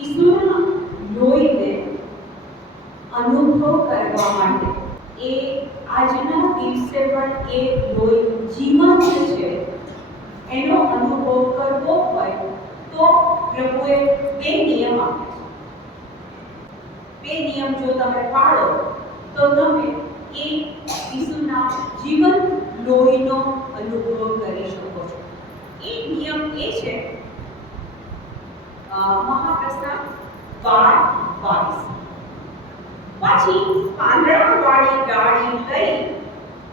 ઈસુના લોહીને અનુભવ કરવા માટે. એ આજના દિવસે પણ એ લોહી જીવંત છે. એનો અનુભવ કરવો હોય તો પ્રભુએ બે નિયમ આપ્યા છે. બે નિયમ જો તમે પાળો તો તમે એ ઈસુના જીવંત લોહીનો અનુભવ કરી શકો છો. એ નિયમ એ છે મહાપ્રસ્થાન બાર બાવીસ પછી પાંદડાવાળી ગાડી લઈ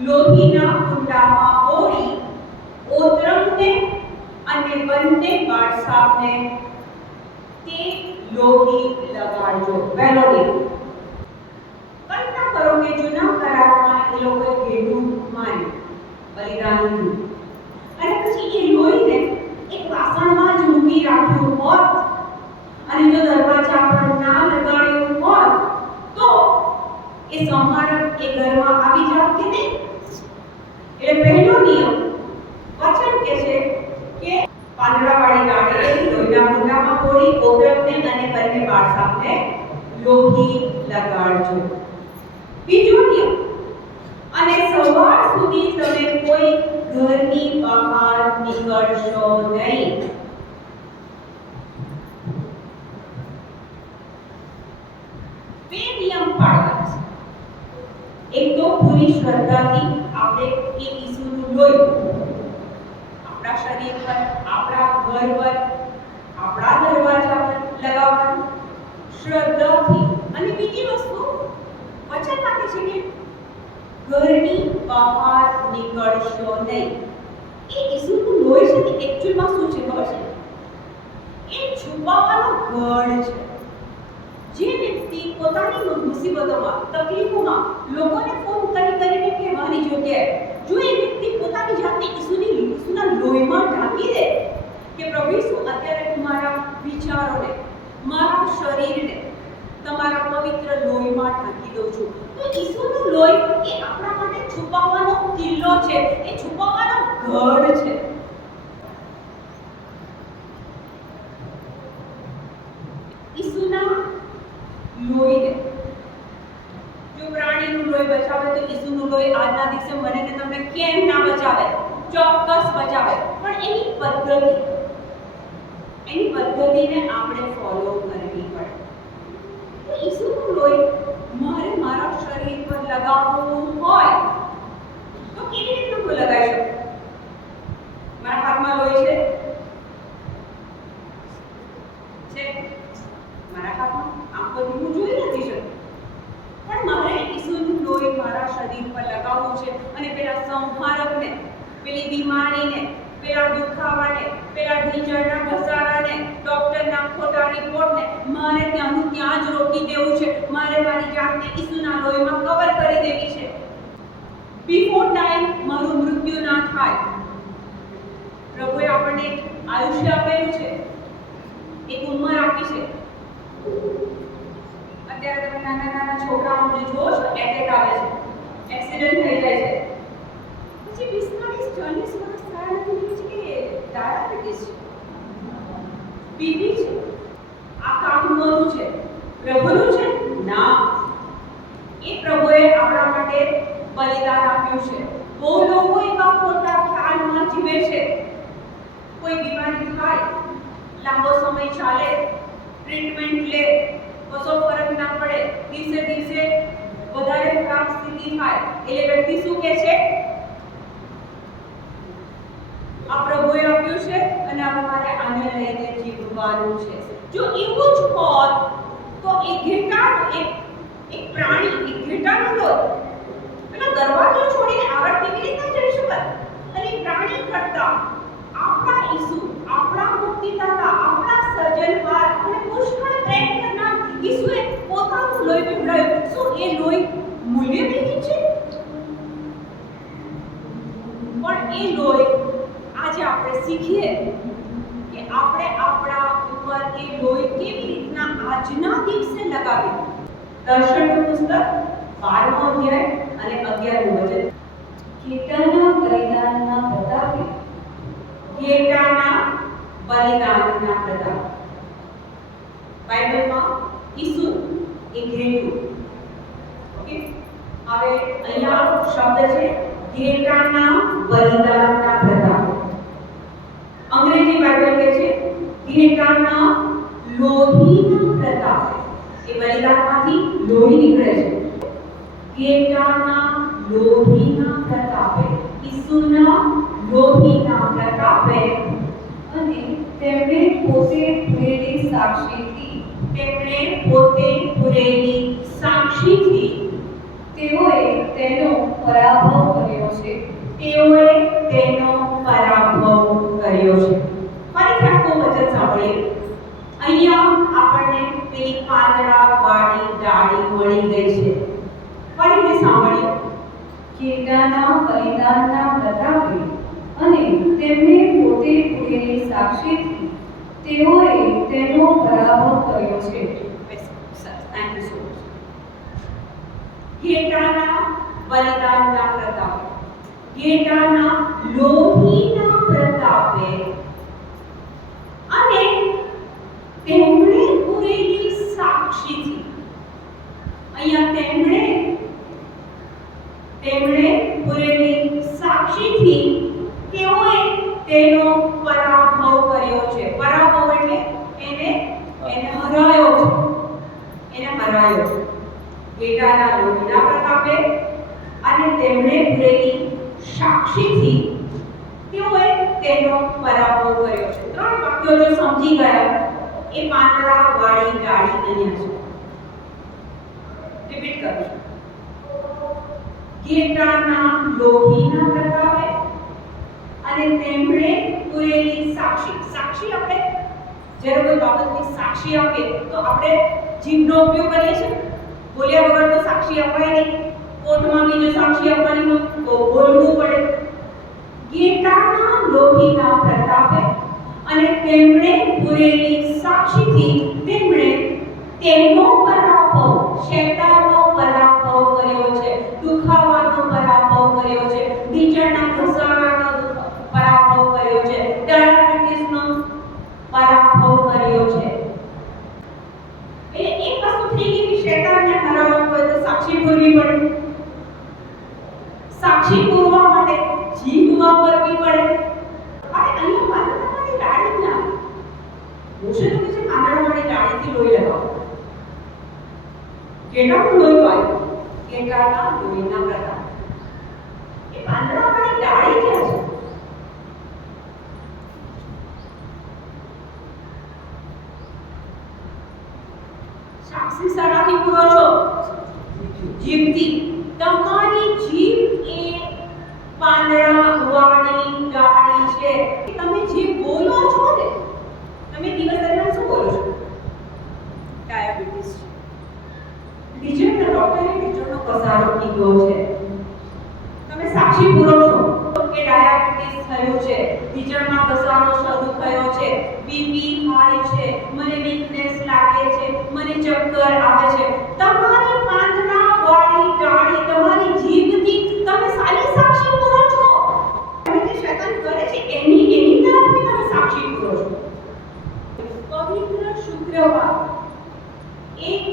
લોહીના કુંડામાં ઓળી ઓતરંગને અને બંને બાળસાપને તે લોહી લગાડજો. પહેલો કલ્પના કરો કે જૂના કરારમાં એ લોકોએ ભેડું માર્યું, બલિદાન લીધું અને પછી એ લોહીને એક વાસણમાં જ મૂકી રાખ્યું હોત અને જો દરવાજા પર ના લગાડ્યું હોત તો એ સંહારક એ ઘરમાં આવી જાત કે નહીં એટલે પહેલો નિયમ વચન કે છે કે પાંદડાવાળી ડાળી લઈ લોહીના કુંડામાં બોળી ઓગળને અને બંને બાળસાપને લોહી લગાડજો બીજો નિયમ અને સવાર સુધી તમે કોઈ ઘરની બહાર નીકળશો નહીં બે નિયમ પાળવાના છે એક તો પૂરી શ્રદ્ધાથી આપણે એ ઈસુનું લોહી આપણા શરીર પર આપણા ઘર પર આપણા દરવાજા પર લગાવવાનું શ્રદ્ધાથી અને બીજી વસ્તુ વચન માટે છે ઘરની બહાર નીકળશો નહીં. એ ઈસુનું લોહી છે ને એકચ્યુઅલમાં શું છે ખબર છે? એ છુપાવાનો ગઢ છે. જે વ્યક્તિ પોતાની મુસીબતોમાં, તકલીફોમાં લોકોને ફોન કરી કરીને કહેવાની જગ્યાએ જો એ વ્યક્તિ પોતાની જાતને ઈસુની, ઈસુના લોહીમાં ઢાંકી દે, કે પ્રભુ ઈસુ અત્યારે મારા વિચારોને, મારા શરીરને તમારા પવિત્ર લોહીમાં ઢાંકી દઉં છું. તો ઈસુનું લોહી એ આપણા માટે છુપાવવાનો કિલ્લો છે. એ છુપાવવાનો ગઢ છે. ઈસુના લોહીને જો પ્રાણીનું લોહી બચાવે તો ઈસુનું લોહી આજના દિવસે મને ને તમને કેમ ના બચાવે? ચોક્કસ બચાવે. પણ એની પદ્ધતિ, એની પદ્ધતિને આપણે ફોલો પડે મારે શરીર પર શકું? છે? મારા હાથમાં? આમ તો હું જોઈ નથી શકતી. પણ મારે ઈસુનું લોહી મારા શરીર પર લગાવવું છે. અને પેલા સંહારકને, પેલી બીમારીને, પેલા દુખાવાને પેલા ટીચરના ઘસારાને, ડોક્ટરના ખોટા રિપોર્ટને, મારે ત્યાંનું ત્યાં જ રોકી દેવું છે. મારે મારી જાતને ઈસુના લોહીમાં કવર કરી દેવી છે. બિફોર ટાઈમ મારું મૃત્યુ ના થાય. પ્રભુએ આપણને આયુષ્ય આપેલું છે. એક ઉંમર આપી છે. અત્યારે તમે નાના નાના છોકરાઓને જુઓ છો એટેક આવે છે. એક્સિડન્ટ થઈ જાય છે. પછી વીસ ચાલીસ ચાલીસ વર્ષ થયા નથી ડાયાબિટીસ છે બીપી છે. આ કામ કોનું છે. પ્રભુનું છે? ના. એ પ્રભુએ આપણા માટે બલિદાન આપ્યું છે. બહુ લોકો એવા ખોટા ખ્યાલમાં જીવે છે. કોઈ બીમારી થાય, લાંબો સમય ચાલે ટ્રીટમેન્ટ લે, કશો ફરક ના પડે, દિવસે દિવસે વધારે ખરાબ સ્થિતિ થાય. એટલે વ્યક્તિ શું કહે છે? આ પ્રભુએ આપ્યું છે અને હવે મારે આને લઈને જીવવાનું છે. જો એવું જ હોત, તો એ ઘેટાનો એક એક પ્રાણી એક ઘેટાનો લોટ પેલો દરવાજો છોડીને આગળ કેવી રીતે જઈ શકે અને પ્રાણી કરતા આપણા ઈસુ, આપણા મુક્તિદાતા આપણા સર્જનહાર અને પુષ્કળ પ્રેમ કરનાર ઈસુએ પોતાનું લોહી પીવડાવ્યું. શું એ લોહી મૂલ્યવિહીન છે? પણ એ લોહી આજે આપણે શીખીએ કે આપણે આપણા ઉપર એ લોહી કેવી રીતના આજના દિવસે લગાવી દર્શનનું પુસ્તક બારમો અધ્યાય અને અગિયારમું વચન ઘેટાના બલિદાનના પ્રતાપે ઘેટાના બલિદાનના પ્રતાપ ઈસુ એ ઘેટું ઓકે હવે અહીંયા શબ્દ છે ઘેટાના બલિદાનના પ્રતાપે અંગ્રેજી બાઇબલ કહે છે ઘેટાના લોહીના પ્રતાપે એ લોહી નીકળે છે. કેટાના લોહીના પ્રતાપે, ઈસુના લોહીના પ્રતાપે અને તેમણે પોતે પૂરેલી સાક્ષીથી, તેમણે પોતે પૂરેલી સાક્ષીથી તેઓએ તેનો પરાભવ કર્યો છે. તેઓએ તેનો પરાભવ કર્યો છે. ફરી આખું વચન સાંભળીએ. અહીંયા આપણને પેલી પાંદડા વાળી ડાળી મળી ગઈ છે. ફરીથી સાંભળ્યું ઘેટાના બલિદાનના પ્રતાપે અને તેમને પોતે પૂરેલી સાક્ષીથી તેઓએ તેનો પરાભવ કર્યો છે. થેન્ક યુ સો મચ ઘેટાના બલિદાનના પ્રતાપે. ઘેટાના લોહીના પ્રતાપે અને તેમણે પૂરેલી સાક્ષીથી અહીંયા તેમણે તેમણે પૂરેલી સાક્ષીથી તેઓએ તેનો પરાભવ કર્યો છે પરાભવ એટલે એને એને હરાયો છે એને હરાયો છે બેટાના લોહીના પ્રતાપે અને તેમણે સાક્ષીથી તેઓએ તેનો પરાભવ કર્યો છે. ત્રણ વાક્યો જો સમજી ગયા, એ પાંદડા વાળી ગાડી અહીંયા છે. રિપીટ કરું. છું ગેટાના લોહીના પ્રતાપે અને તેમણે પૂરેલી સાક્ષી. સાક્ષી આપણે જ્યારે કોઈ બાબતની સાક્ષી આપે, તો આપણે જીભનો ઉપયોગ કરીએ છીએ? બોલ્યા વગર તો સાક્ષી અપાય નહીં. કોર્ટમાં બીજો સાક્ષી આપવાની બોલવું પડે. ઘેટાના લોહીના પ્રતાપે અને તેમણે પૂરેલી સાક્ષીથી તેમણે તેનો પરાભવ શેતાનનો પરાભવ કર્યો છે દુખાવાનો પરાભવ કર્યો છે બીજાના ઘસારાનો દુખ- પરાભવ કર્યો છે ડાયાબિટીસનો પરાભવ કર્યો છે એટલે એક વસ્તુ થઈ ગઈ કે શેતાનને હરાવવા હોય તો સાક્ષી પૂરવી પડે સાક્ષી પૂરવા માટે જીભ વાપરવી પડે અને અહીંયા પાંદડાવાળી ડાળી ના મોશે તો કે છે પાંદડાવાળી ડાળીથી લોહી લગાવો કેટાનું લોહી તો આવ્યું કેટાના લોહીના પ્રતાપ એ પાંદડાવાળી ડાળી ક્યાં છે સાક્ષી સરાથી પૂરો છો? જીભથી તમારી જીભ એ પાંદડા, વાણી ગાડી છે. તમે જે બોલો છો ને, તમે દિવસ દરમિયાન શું બોલો છો? ડાયાબિટીસ. છે બીજાના ડોક્ટરે બીજાનો કસારો કીધો છે. તમે સાક્ષી પૂરો છો કે ડાયાબિટીસ થયું છે? બીજામાં ઘસારો શરૂ થયો છે. બીપી હાઈ છે. મને વીકનેસ લાગે ચક્કર આવે છે. તમારી પાંદડા વાળી ડાળી તમારી જીભથી તમે સારી સાક્ષી પૂરો છો તમે જે શેતાન કરે છે એની એની તરફથી તમે સાક્ષી પૂરો છો પવિત્ર શુક્રવાર એક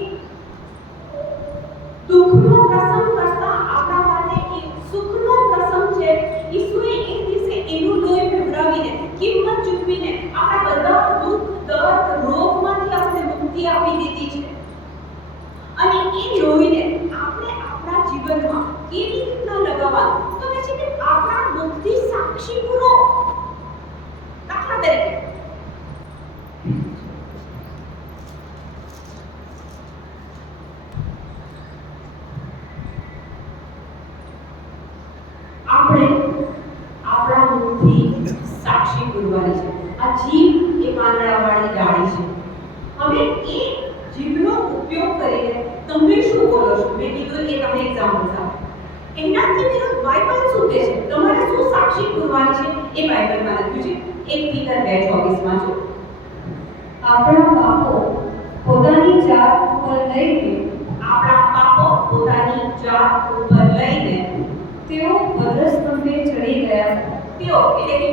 દુઃખનો પ્રસંગ કરતા આપણા માટે એક સુખનો પ્રસંગ છે ઈસુએ એ દિવસે એનું લોહી પીવડાવીને કિંમત ચૂકવીને આપણા બધા દુઃખ દર્દ રોગમાંથી આપણે મુક્તિ આપી દીધી છે અને એ લોહીને આપણે આપણા જીવનમાં કેવી રીતના લગાવવાનું તો કહે છે કે આપણા મુક્તિ સાક્ષી પૂરો દાખલા તરીકે આપણે આપણા મુખથી સાક્ષી પૂરવાની છે આ જીભ એ પાંદડાવાળી ડાળી છે. હવે એ જીભનો ઉપયોગ કરીને તમે શું બોલો છો? મેં કીધું એ તમે એક્ઝામ્પલ આપો. એનાથી વિરુદ્ધ બાઇબલ શું કહે છે? તમારે શું સાક્ષી પૂરવાની છે? એ બાઇબલમાં લખ્યું છે. એક પીતર બે ચોવીસમાં જો આપણા પાપો પોતાની જાત ઉપર લઈને આપણા પાપો પોતાની જાત ઉપર લઈને તેઓ વધસ્તંભે ચડી ગયા તેઓ એટલે કે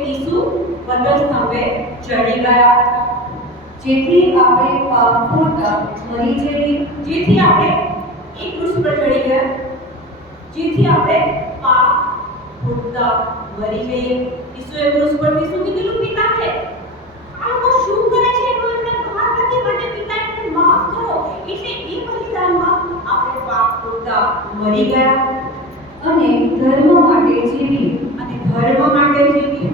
ઈસુ વધસ્તંભે ચડી ગયા. જેથી આપણે પૂરતા મરી જઈએ જેથી આપણે એક વૃક્ષ પર ચડી ગયા. જેથી આપણે પાપ ભોગતા મરી જઈએ. ઈસુએ ક્રુસ પરથી શું કીધું પિતા છે આ લોકો શું કરે છે? એનો એમને ખબર નથી, માટે પિતા એમને માફ કરો. એટલે એ બલિદાનમાં આપણે પાપ ભોગતા મરી ગયા. અને ધર્મ માટે જીવી અને ધર્મ માટે જીવીએ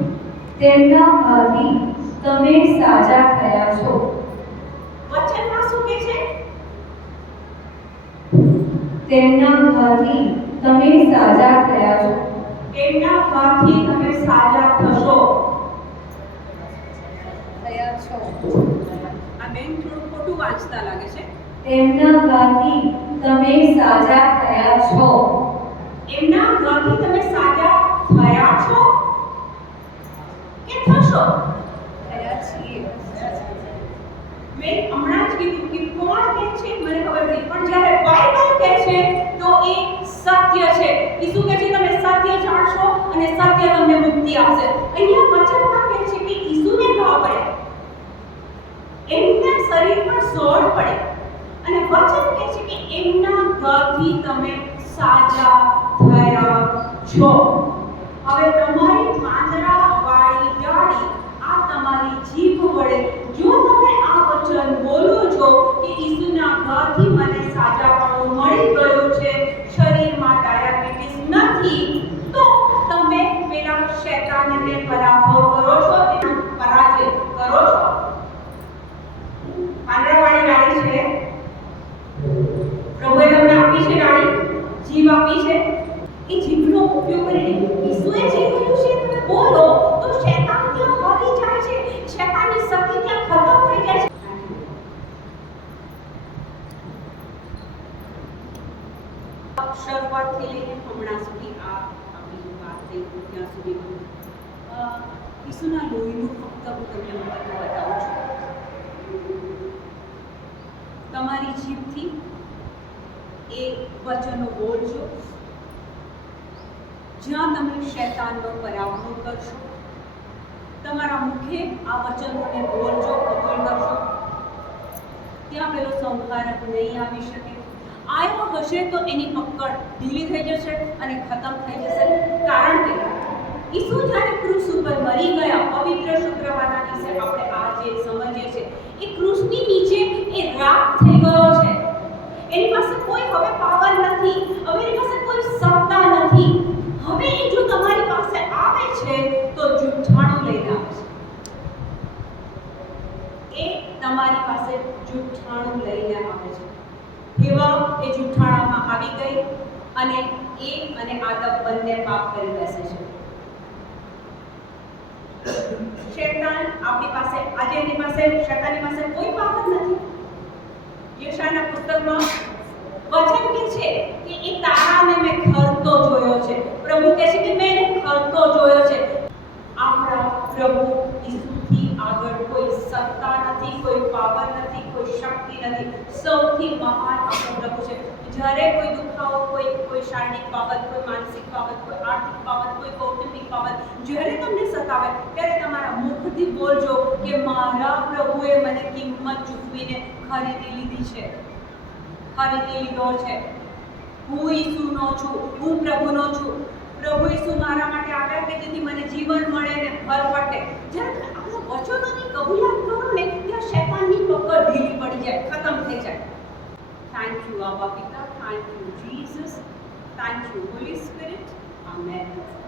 તેમના ભાગી તમે સાજા થયા છો. વચનમાં શું કહે છે? તેમના ભાગી તમે સાજા થયા છો. તેમના ઘરથી તમે સાજા થશો. થયા છો. આ બેન થોડું ખોટું વાંચતા લાગે છે. તેમના ભાગી તમે સાજા થયા છો. એમના ઘરથી તમે સાજા થયા છો? થશો? મેં હમણાં જ કીધું કે કોણ કહે છે? મને ખબર નથી. પણ જ્યારે બાઇબલ કહે છે, તો એ સત્ય છે. ઈસુ કહે છે? તમે સત્ય જાણશો અને સત્ય તમને મુક્તિ આપશે. અહીંયા વચનમાં કહે છે કે ઈસુને કહો પડે. એમના શરીર પર સોળ પડે. અને વચન કહે છે કે એમના ઘરથી તમે સાજા થયા છો હવે તમારી પાંદડા વાળી ડાળી આ તમારી વડે જો તમે આ વચન બોલો છો કે ઈસુના ઘરથી મને સાજાપણું મળી ગયું છે શરીરમાં ડાયાબિટીસ નથી તો તમે પેલા શૈતાનને પરાભવ કરો છો એનો પરાજય કરો છો પાંદડાવાળી ડાળી છે પ્રભુએ તમને આપી છે ડાળી જીભ આપી છે એ જીભનો ઉપયોગ કરીને ઈસુએ જે કહ્યું છે તમે બોલો તો શૈતાન ત્યાં હારી જાય છે શૈતાનની શક્તિ ત્યાં ખતમ થઈ જાય છે શરૂઆતથી લઈને હમણાં સુધી આ આપણી વાત થઈ ત્યાં સુધી અ, ઈસુના લોહીનું ફક્ત હું તમને મહત્વ બતાવું છું તમારી જીભથી એ વચનો બોલજો જ્યાં તમે શૈતાનનો પરાભવ કરશો, તમારા મુખે આ વચનોને બોલજો કબૂલ કરશો. ત્યાં પેલો સંહારક નહીં આવી શકે. આવ્યો હશે તો એની પકડ ઢીલી થઈ જશે અને ખતમ થઈ જશે. કારણ કે ઈસુ જ્યારે ક્રુસ ઉપર મરી ગયા, પવિત્ર શુક્રવારના દિવસે આપણે આ જે સમજીએ છીએ, એ ક્રુસની નીચે એ રાખ થઈ ગયો છે. એની પાસે કોઈ હવે પાવર નથી હવે એની પાસે કોઈ સત્તા નથી હવે એ જો તમારી પાસે આવે છે તો જૂઠાણું લઈને આવે છે એ તમારી પાસે જૂઠાણું લઈને આવે છે એવા એ જૂઠાણામાં આવી ગઈ અને એ અને આદમ બંને પાપ કરી બેસે છે. શેતાન આપણી પાસે, આજે એની પાસે, શૈતાનની પાસે કોઈ પાવર નથી. યશાના પુસ્તકમાં વચન કે છે કે એ તારાને મેં ખરતો જોયો છે. પ્રભુ કહે છે કે મેં એને ખરતો જોયો છે. આપણા પ્રભુ ઈસુથી આગળ કોઈ સત્તા નથી, કોઈ પાવર નથી, કોઈ શક્તિ નથી. સૌથી મહાન આપણો પ્રભુ છે. જ્યારે કોઈ કોઈ શારીરિક બાબત કોઈ માનસિક બાબત કોઈ આર્થિક બાબત કોઈ કૌટુંબિક બાબત જ્યારે તમને સતાવે ત્યારે તમારા મુખથી બોલજો કે મારા પ્રભુએ મને કિંમત ચૂકવીને ખરીદી લીધી છે. ખરીદી લીધો છે. હું ઈસુનો છું. હું પ્રભુનો છું. પ્રભુ ઈસુ મારા માટે આવ્યા કે જેથી મને જીવન મળે ને ભરપટે જ્યારે તમે આપણા વચનોની કબૂલાત કરો ને, ત્યાં શેતાનની પકડ ઢીલી પડી જાય, ખતમ થઈ જાય. થેન્ક યુ આબા પિતા thank you Jesus thank you holy spirit amen